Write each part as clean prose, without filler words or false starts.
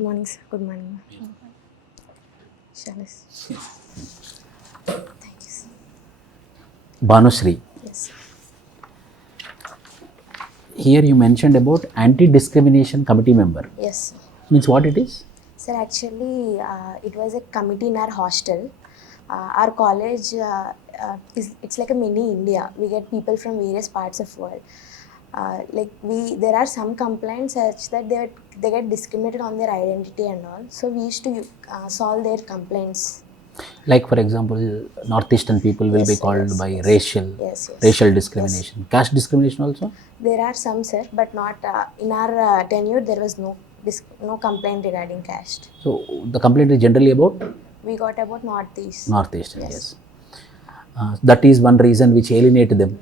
Good morning, sir. Good morning, ma'am. Shalis. Thank you, sir. Bhanu. Yes, sir. Here you mentioned about anti-discrimination committee member. Yes, sir. Means what it is? Sir, actually, it was a committee in our hostel. Our college it's like a mini India. We get people from various parts of world. There are some complaints such that they get discriminated on their identity and all. So we used to solve their complaints. Like for example, northeastern people will be Yes, sir, called yes, by yes. Yes, yes. racial Yes. discrimination, caste discrimination also. There are some, sir, but not in our tenure. There was no complaint regarding caste. So the complaint is generally about We got about northeast. northeastern. Yes. Yes, that is one reason which alienate them.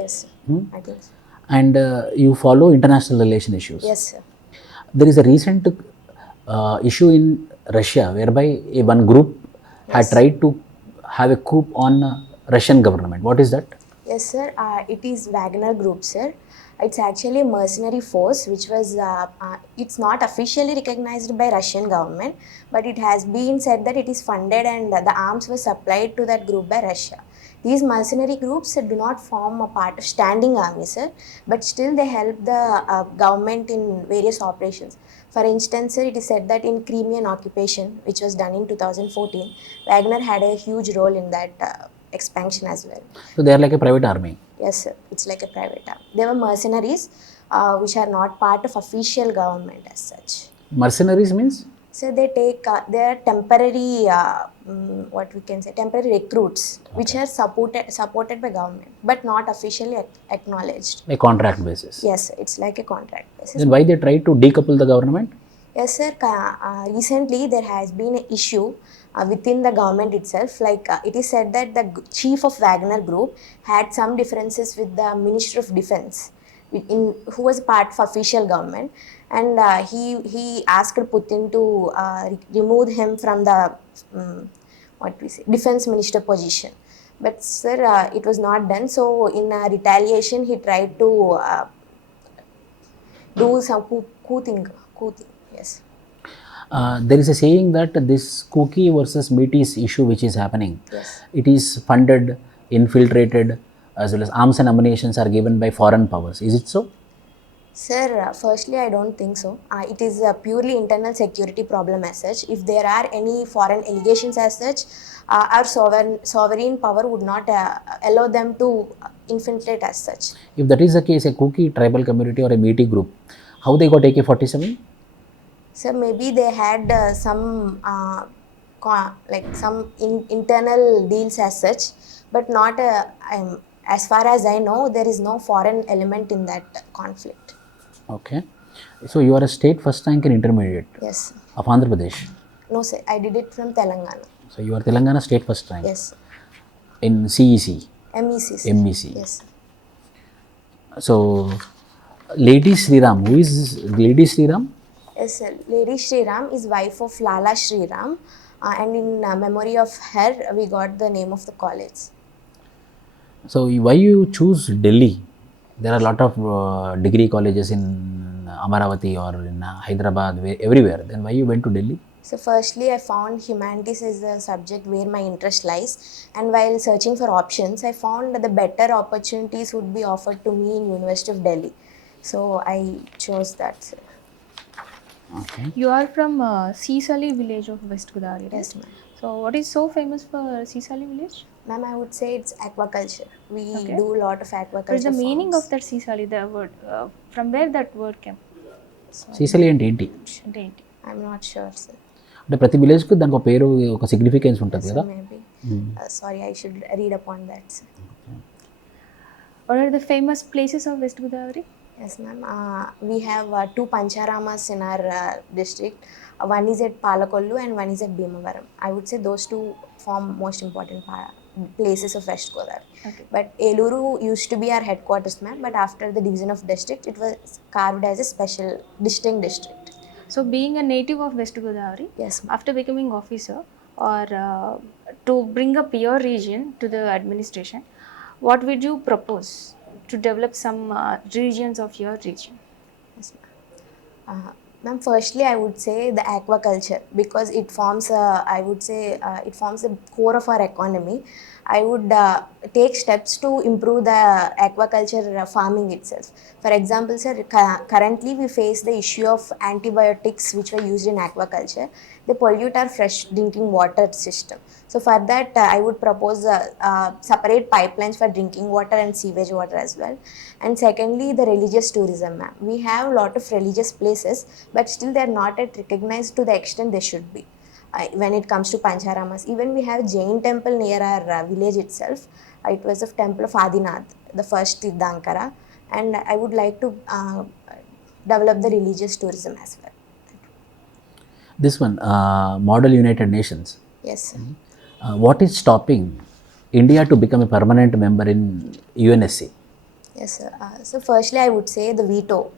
Yes, sir. I think so. And you follow international relation issues. Yes, sir. There is a recent issue in Russia whereby one group had Yes. tried to have a coup on Russian government. What is that? Yes, sir. It is Wagner Group, sir. It's actually a mercenary force which was, it's not officially recognized by Russian government, but it has been said that it is funded and the arms were supplied to that group by Russia. These mercenary groups do not form a part of standing army, sir, but still they help the government in various operations. For instance, sir, it is said that in Crimean occupation, which was done in 2014, Wagner had a huge role in that expansion as well. So they are like a private army. Yes, sir. It's like a private arm. They were mercenaries, which are not part of official government as such. Mercenaries means So they take they are temporary, what we can say, temporary recruits, which are supported by government, but not officially acknowledged. a contract basis. Yes, sir. It's like a contract basis. Then why they try to decouple the government? Yes, sir. Recently, there has been an issue within the government itself. It is said that the chief of Wagner Group had some differences with the Minister of Defense, who was part of official government, and he asked Putin to remove him from the what we say defense minister position. But sir, it was not done. So in retaliation, he tried to do some coup thing. Yes. There is a saying that this cookie versus meaties issue which is happening, Yes. it is funded, infiltrated, as well as arms and ammunitions are given by foreign powers. Is it so? Sir, firstly, I don't think so. It is a purely internal security problem as such. If there are any foreign allegations as such, our sovereign power would not allow them to infiltrate as such. If that is the case, a cookie tribal community or a meaty group, how they got AK-47? So maybe they had some internal deals as such, but not. As far as I know, there is no foreign element in that conflict. Okay. So you are a state first rank in intermediate Yes. of Andhra Pradesh. No, sir. I did it from Telangana. So you are Telangana state first rank Yes. in CEC, MEC. Sir. MEC. Yes. So Lady Sriram, who is Lady Sriram? Yes, sir. Lady Sriram is wife of Lala Sriram, and in memory of her, we got the name of the college. So why you choose Delhi? There are a lot of degree colleges in Amaravati or in Hyderabad, everywhere. Then why you went to Delhi? So firstly, I found humanities is the subject where my interest lies, and while searching for options, I found that the better opportunities would be offered to me in University of Delhi. So I chose that, sir. Okay. You are from Seesali village of West Godavari, right? Yes, ma'am. So what is so famous for Seesali village? Ma'am, I would say it's aquaculture. We Okay. do a lot of aquaculture. What is the meaning farms. of that Seesali, the word? From where that word came? Seesali అంటే ఏంటి? అంటే ఏంటి? I'm not sure, sir. అంటే ప్రతి విలేజ్కి దానికి ఒక పేరు, ఒక సిగ్నిఫికెన్స్ ఉంటుంది So కదా. maybe. Sorry, I should read upon that, sir. What are the famous places of West Godavari? Yes, ma'am. We have two Pancharamas in our district. One is at Palakollu and one is at Bhimavaram. I would say those two form most important places of West Godavari. Okay. But Eluru used to be our headquarters, ma'am. But after the division of district, it was carved as a special distinct district. So being a native of West Godavari, Yes, ma'am. after becoming officer or to bring up your region to the administration, what would you propose to develop some regions of your region? Yes, ma'am. Ma'am, firstly, I would say the aquaculture because it forms, I would say, it forms the core of our economy. I would take steps to improve the aquaculture farming itself. For example, sir, currently we face the issue of antibiotics which were used in aquaculture. They pollute our fresh drinking water system. So for that, I would propose separate pipelines for drinking water and sewage water as well. And secondly, the religious tourism, ma'am. We have a lot of religious places, but still they are not yet recognized to the extent they should be. When it comes to Pancharamas, even we have Jain temple near our village itself. It was the temple of Adinath, the first Tirthankara, and I would like to develop the religious tourism as well. This one, Model United Nations. Yes, sir. What is stopping India to become a permanent member in UNSC? Yes, sir. So firstly, I would say the veto.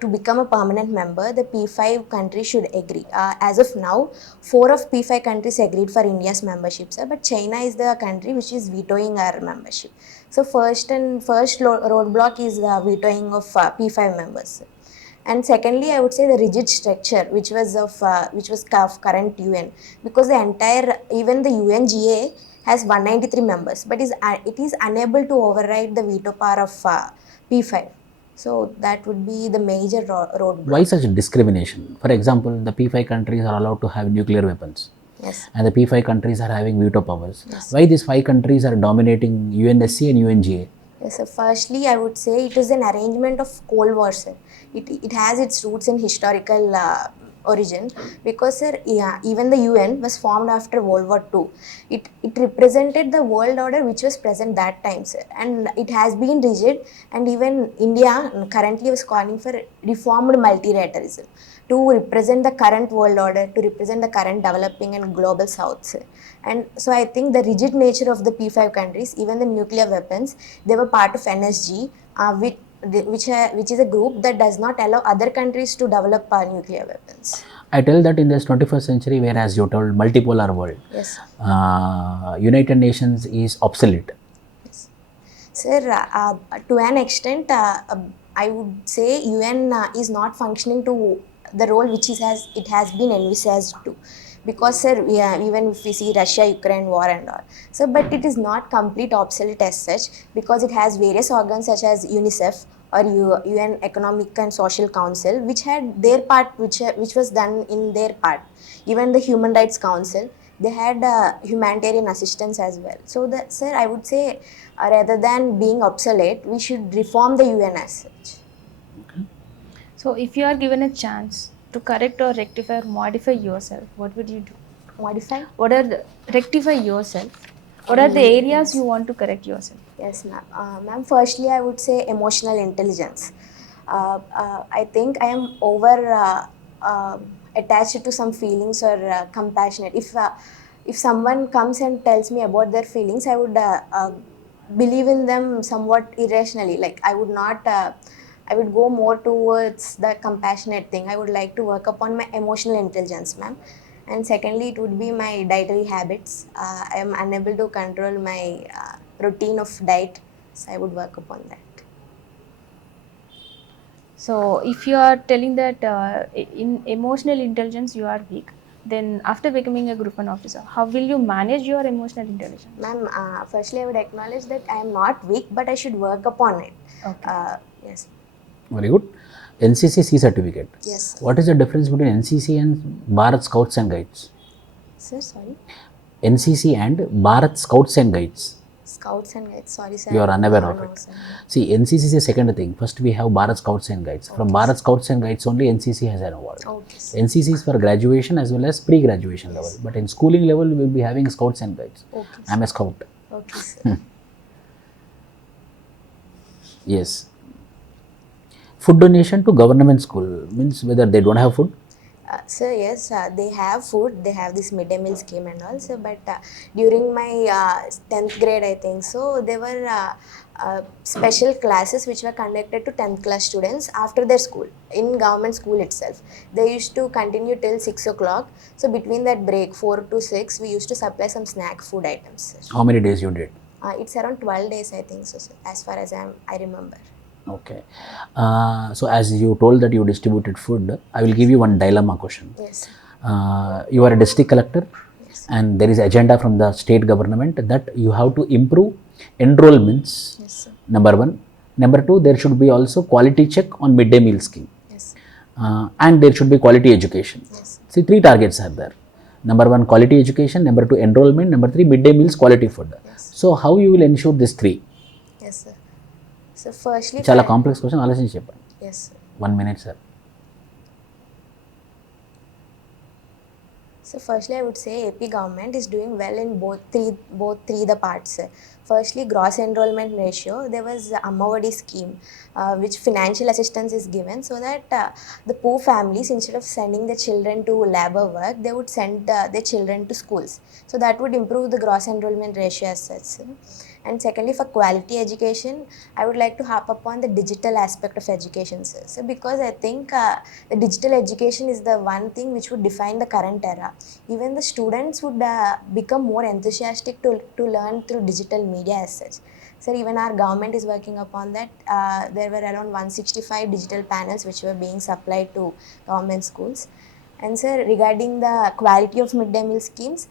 To become a permanent member, the P5 countries should agree. As of now, 4 of P5 countries agreed for India's membership, sir, but China is the country which is vetoing our membership. So first roadblock is the vetoing of P5 members, sir. And secondly, I would say the rigid structure which was of current UN, because the entire, even the UNGA has 193 members, but it is unable to override the veto power of P5. So that would be the major roadblock. Why such discrimination? For example, the P5 countries are allowed to have nuclear weapons. Yes. And the P5 countries are having veto powers. Yes. Why these 5 countries are dominating UNSC and UNGA? Yes, sir. Firstly, I would say it is an arrangement of Cold War, sir. It has its roots in historical origin because, sir, yeah, even the UN was formed after World War II. It represented the world order which was present that time, sir, and it has been rigid. And even India currently was calling for reformed multilateralism to represent the current world order, to represent the current developing and global south, sir. And so I think the rigid nature of the P5 countries, even the nuclear weapons, they were part of NSG, which is a group that does not allow other countries to develop nuclear weapons. I tell that in this 21st century, whereas you told multipolar world, Yes. United Nations is obsolete. Yes. Sir, to an extent, I would say UN is not functioning to the role which it has been envisaged to. Because, sir, even if we see Russia-Ukraine war and all, so but it is not complete obsolete as such, because it has various organs such as UNICEF or UN Economic and Social Council, which had their part, which was done in their part. Even the Human Rights Council, they had humanitarian assistance as well. So, sir, I would say rather than being obsolete, we should reform the UN as such. So if you are given a chance to correct or rectify or modify yourself, what would you do? Modify? Rectify yourself? What are the areas you want to correct yourself? Yes, ma'am. Ma'am, firstly, I would say emotional intelligence. I think I am attached to some feelings or compassionate. If someone comes and tells me about their feelings, I would believe in them somewhat irrationally. Like I would not. I would go more towards the compassionate thing. I would like to work upon my emotional intelligence, ma'am. And secondly, it would be my dietary habits. I am unable to control my routine of diet, so I would work upon that. So if you are telling that in emotional intelligence you are weak, then after becoming a group 1 officer, how will you manage your emotional intelligence? Ma'am, firstly I would acknowledge that I am not weak, but I should work upon it. Okay. Yes. Very good. NCC C certificate. Yes. What is the difference between NCC and Bharat Scouts and Guides? Sir, sorry. NCC and Bharat Scouts and Guides. Scouts and Guides, sorry sir. You are unaware of No, it. sir. See, NCC is a second thing. First we have Bharat Scouts and Guides. From Bharat Scouts and Guides only NCC has an award. Okay, sir. NCC is for graduation as well as pre-graduation level. But in schooling level, we will be having Scouts and Guides. Okay, I am a scout. Okay, sir. Yes. Food donation to government school means whether they don't have food. Sir, yes, they have food. They have this midday meal scheme and all. So, but during my 10th grade, I think so, there were special classes which were conducted to 10th class students after their school, in government school itself. They used to continue till 6 o'clock. So, between that break, 4 to 6, we used to supply some snack food items, sir. How many days you did? It's around 12 days, I think so, sir, as far as I remember. Okay. So as you told that you distributed food, I will give you one dilemma question. Yes, sir. You are a district collector, Yes. and there is agenda from the state government that you have to improve enrollments. Yes, sir. Number one. Number two, there should be also quality check on midday meal scheme, Yes, sir. and there should be quality education. Yes. See, three targets are there. Number one, quality education. Number two, enrollment. Number three, midday meals, quality food. Yes. So how you will ensure these three? Yes, sir. So firstly, చాలా complex question, ఆలోచించి చెప్పండి. yes, sir. 1 minute, sir. So firstly, I would say AP government is doing well in both three the parts. Firstly, gross enrollment ratio. There was the Ammavadi scheme, which financial assistance is given so that the poor families, instead of sending their children to labor work, they would send their children to schools. So that would improve the gross enrollment ratio as such. And secondly, for quality education, I would like to harp upon the digital aspect of education, sir. So because I think the digital education is the one thing which would define the current era. Even the students would become more enthusiastic to learn through digital media as such. Sir, even our government is working upon that. There were around 165 digital panels which were being supplied to government schools. And sir, regarding the quality of midday meal schemes,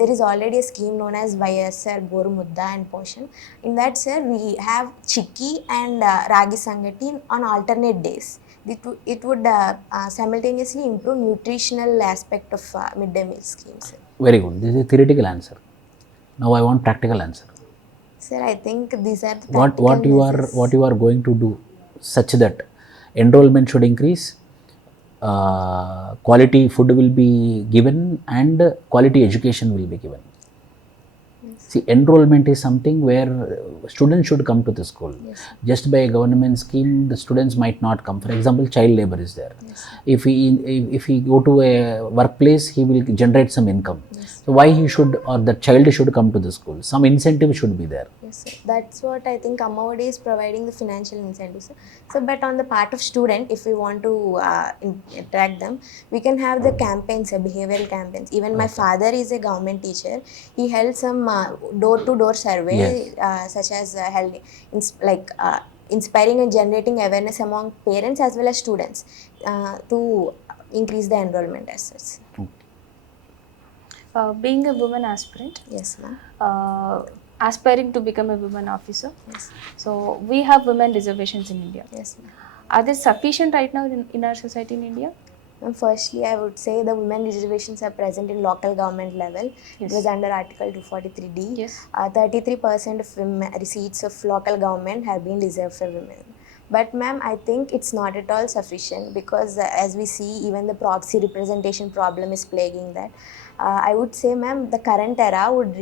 there is already a scheme known as YSR Goru Mudda and Poshan. In that, sir, we have chikki and ragi sangati on alternate days. It would simultaneously improve nutritional aspect of midday meal schemes. Very good. This is a theoretical answer. Now I want practical answer. Sir, I think these are the What practical what you are going to do such that enrollment should increase, quality food will be given, and quality education will be given. See, enrollment is something where students should come to the school. Yes. Just by a government scheme, the students might not come. For example, child labor is there. Yes. If he go to a workplace, he will generate some income. Yes. So why he should, or the child should come to the school? Some incentive should be there. Yes, sir. That's what I think Ammavadi is providing the financial incentives. So, but on the part of student, if we want to attract them, we can have the campaigns, behavioral campaigns. Even my father is a government teacher. He held some door-to-door survey, Yes. such as held inspiring and generating awareness among parents as well as students to increase the enrollment as such. Being a woman aspirant, Yes, ma'am. aspiring to become a woman officer. Yes. So we have women reservations in India. Yes, ma'am. Are they sufficient right now in our society in India? Firstly, I would say the women reservations are present in local government level. Yes. It was under Article 243D. Yes. 33% of seats of local government have been reserved for women. But ma'am, I think it's not at all sufficient because as we see, even the proxy representation problem is plaguing that. I would say, ma'am, the current era would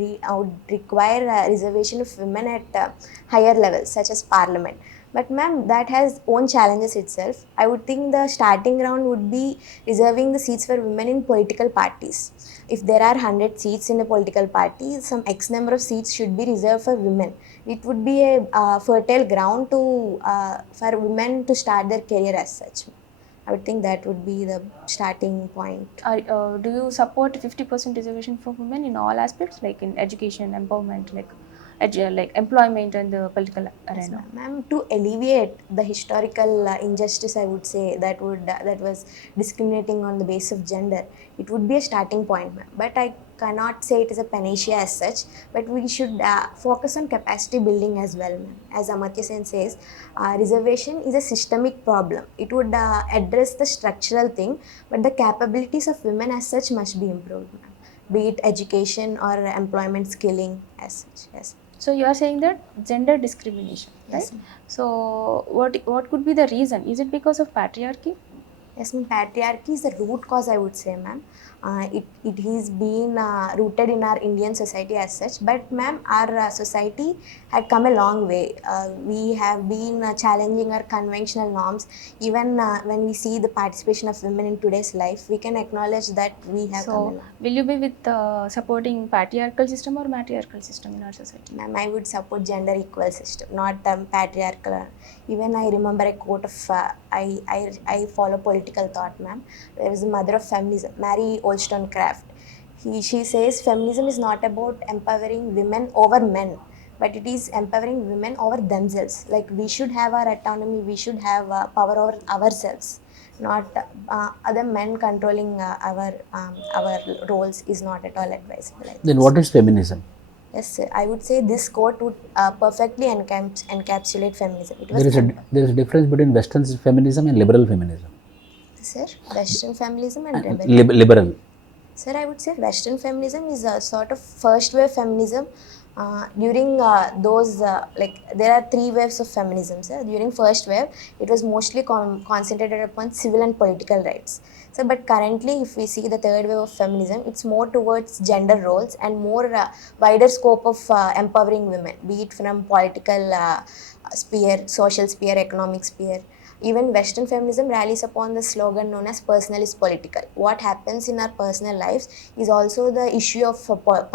require reservation of women at higher levels, such as parliament. But ma'am, that has own challenges itself. I would think the starting ground would be reserving the seats for women in political parties. If there are 100 seats in a political party, some X number of seats should be reserved for women. It would be a fertile ground for women to start their career as such. I would think that would be the starting point. Do you support 50% reservation for women in all aspects, like in education, empowerment, like employment and the political arena? Ma'am, to alleviate the historical injustice, I would say that was discriminating on the basis of gender, it would be a starting point, ma'am. But I cannot say it is a panacea as such. But we should focus on capacity building as well, ma'am. As Amartya Sen says, reservation is a systemic problem. It would address the structural thing, but the capabilities of women as such must be improved, ma'am. Be it education or employment skilling as such. Yes. So you are saying that gender discrimination, right? Yes, ma'am. So what could be the reason? Is it because of patriarchy? Yes, ma'am. Patriarchy is the root cause, I would say, ma'am. It has been rooted in our Indian society as such. But ma'am, our society had come a long way. We have been challenging our conventional norms. Even when we see the participation of women in today's life, we can acknowledge that we have come a So long. will you be with supporting patriarchal system or matriarchal system in our society? Ma'am, I would support gender equal system, not patriarchal. Even I remember a quote of I follow political thought, ma'am. There was a mother of feminism, Mary Wollstonecraft. She says feminism is not about empowering women over men, but it is empowering women over themselves. Like we should have our autonomy, we should have power over ourselves, not other men controlling our roles is not at all advisable. I Then think. what is feminism? Yes, sir. I would say this quote would perfectly encapsulate feminism. It was There is a difference between Western feminism and liberal feminism. sir, Western feminism and rebel. Liberal. Sir, I would say Western feminism is a sort of first wave feminism. During like there are three waves of feminism. Sir, during first wave, it was mostly concentrated upon civil and political rights. So, but currently, if we see the third wave of feminism, it's more towards gender roles and more wider scope of empowering women, be it from political sphere, social sphere, economic sphere. Even Western feminism rallies upon the slogan known as personal is political. What happens in our personal lives is also the issue of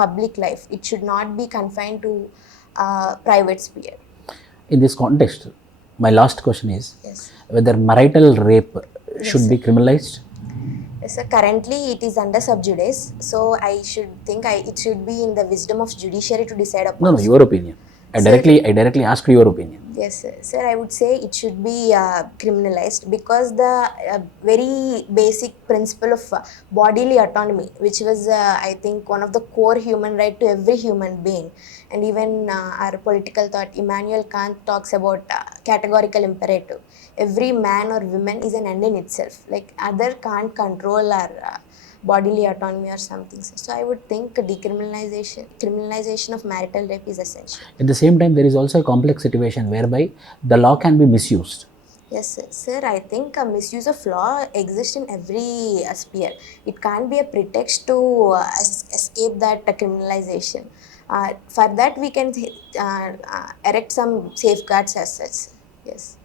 public life. It should not be confined to private sphere. In this context, my last question is Yes. whether marital rape should Yes, be criminalized. Yes, sir. Currently, it is under sub judice, so I should think it should be in the wisdom of judiciary to decide upon. No, your opinion. I Sir, directly asked your opinion. Yes, sir. I would say it should be criminalized because the very basic principle of bodily autonomy, which was, I think, one of the core human right to every human being, and even our political thought, Immanuel Kant talks about categorical imperative. Every man or woman is an end in itself. Like other can't control our bodily autonomy or something. So I would think criminalization of marital rape is essential. At the same time, there is also a complex situation whereby the law can be misused. Yes, sir. I think misuse of law exists in every sphere. It can't be a pretext to escape that criminalization. For that, we can erect some safeguards as such. Yes.